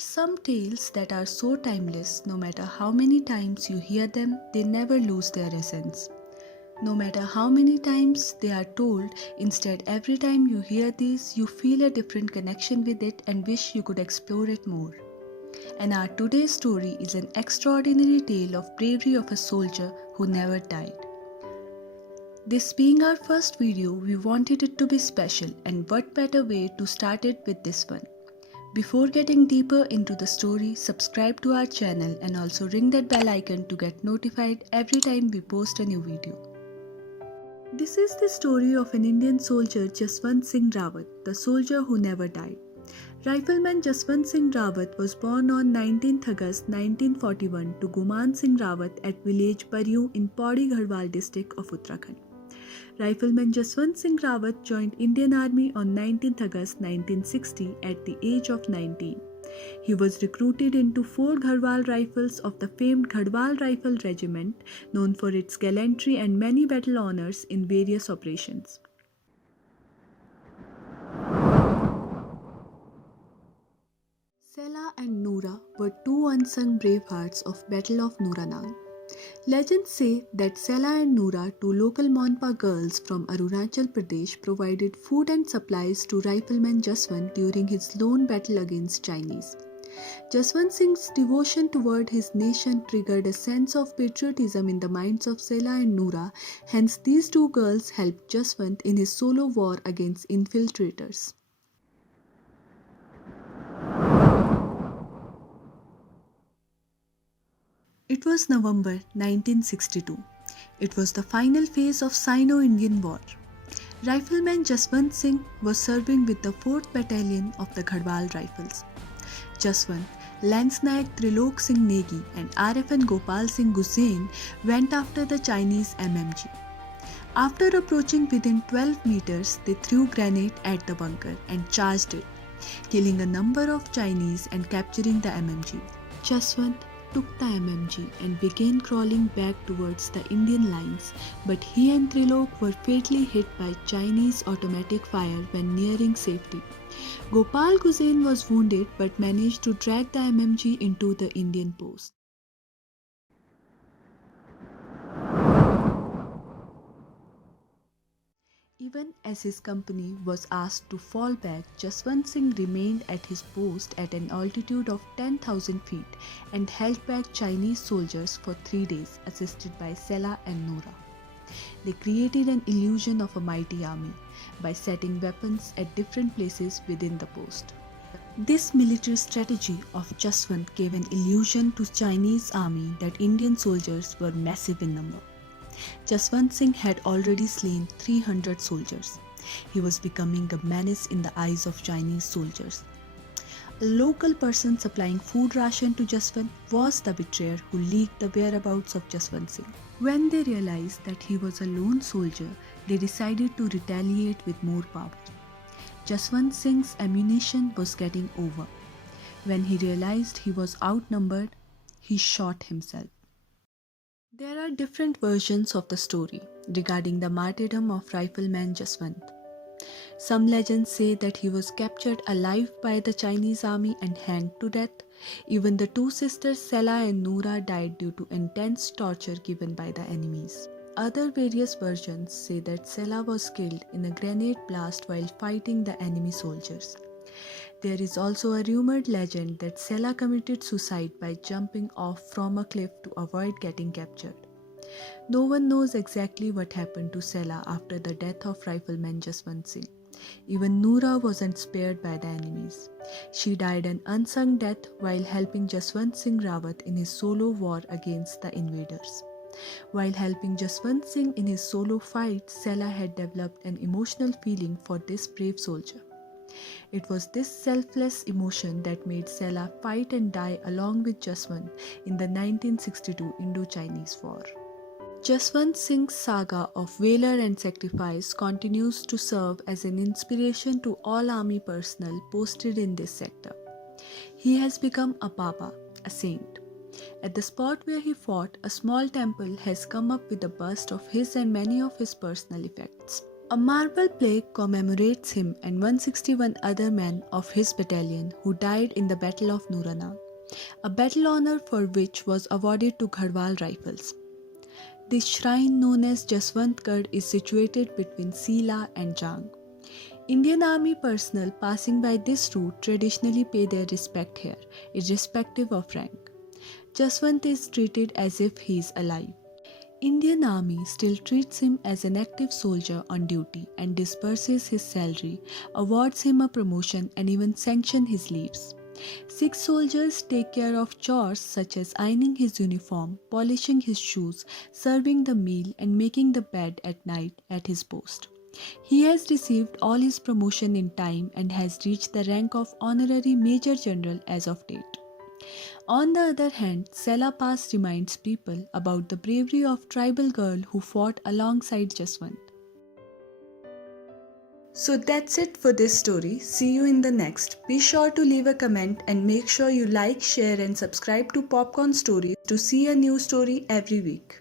some tales that are so timeless, no matter how many times you hear them, they never lose their essence. No matter how many times they are told, instead, every time you hear these, you feel a different connection with it and wish you could explore it more. And our today's story is an extraordinary tale of bravery of a soldier who never died. This being our first video, we wanted it to be special, and what better way to start it with this one. Before getting deeper into the story, subscribe to our channel and also ring that bell icon to get notified every time we post a new video. This is the story of an Indian soldier Jaswant Singh Rawat, the soldier who never died. Rifleman Jaswant Singh Rawat was born on 19th August 1941 to Guman Singh Rawat at village Pariu in Pauri Garhwal district of Uttarakhand. Rifleman Jaswant Singh Rawat joined Indian Army on 19th August 1960 at the age of 19. He was recruited into 4 Garhwal Rifles of the famed Garhwal Rifle Regiment, known for its gallantry and many battle honours in various operations. Sela and Noora were 2 unsung bravehearts of Battle of Nooranag. Legends say that Sela and Noora, 2 local Monpa girls from Arunachal Pradesh, provided food and supplies to Rifleman Jaswant during his lone battle against Chinese. Jaswant Singh's devotion toward his nation triggered a sense of patriotism in the minds of Sela and Noora, hence these 2 girls helped Jaswant in his solo war against infiltrators. It was November 1962. It was the final phase of Sino-Indian War. Rifleman Jaswant Singh was serving with the 4th Battalion of the Garhwal Rifles. Jaswant, Lance Nayak Trilok Singh Negi and RFN Gopal Singh Gusain went after the Chinese MMG. After approaching within 12 meters, they threw grenade at the bunker and charged it, killing a number of Chinese and capturing the MMG. Jaswant took the MMG and began crawling back towards the Indian lines, but he and Trilok were fatally hit by Chinese automatic fire when nearing safety. Gopal Gusain was wounded but managed to drag the MMG into the Indian post. Even as his company was asked to fall back, Jaswant Singh remained at his post at an altitude of 10,000 feet and held back Chinese soldiers for 3 days, assisted by Sela and Noora. They created an illusion of a mighty army by setting weapons at different places within the post. This military strategy of Jaswant gave an illusion to Chinese army that Indian soldiers were massive in number. Jaswant Singh had already slain 300 soldiers. He was becoming a menace in the eyes of Chinese soldiers. A local person supplying food ration to Jaswant was the betrayer who leaked the whereabouts of Jaswant Singh. When they realized that he was a lone soldier, they decided to retaliate with more power. Jaswant Singh's ammunition was getting over. When he realized he was outnumbered, he shot himself. There are different versions of the story regarding the martyrdom of Rifleman Jaswant. Some legends say that he was captured alive by the Chinese army and hanged to death. Even the 2 sisters Sela and Noora died due to intense torture given by the enemies. Other various versions say that Sela was killed in a grenade blast while fighting the enemy soldiers. There is also a rumored legend that Sela committed suicide by jumping off from a cliff to avoid getting captured. No one knows exactly what happened to Sela after the death of Rifleman Jaswant Singh. Even Noora wasn't spared by the enemies. She died an unsung death while helping Jaswant Singh Rawat in his solo war against the invaders. While helping Jaswant Singh in his solo fight, Sela had developed an emotional feeling for this brave soldier. It was this selfless emotion that made Sela fight and die along with Jaswant in the 1962 Indo-Chinese War. Jaswant Singh's saga of valor and sacrifice continues to serve as an inspiration to all army personnel posted in this sector. He has become a Baba, a saint. At the spot where he fought, a small temple has come up with a bust of his and many of his personal effects. A marble plaque commemorates him and 161 other men of his battalion who died in the Battle of Nurana, a battle honor for which was awarded to Garhwal Rifles. This shrine known as Jaswantgarh is situated between Sila and Jang. Indian Army personnel passing by this route traditionally pay their respect here, irrespective of rank. Jaswant is treated as if he is alive. Indian Army still treats him as an active soldier on duty and disburses his salary, awards him a promotion and even sanction his leaves. Sikh soldiers take care of chores such as ironing his uniform, polishing his shoes, serving the meal and making the bed at night at his post. He has received all his promotion in time and has reached the rank of Honorary Major General as of date. On the other hand, Sela Pass reminds people about the bravery of tribal girl who fought alongside Jaswant. So that's it for this story. See you in the next. Be sure to leave a comment and make sure you like, share and subscribe to Popcorn Stories to see a new story every week.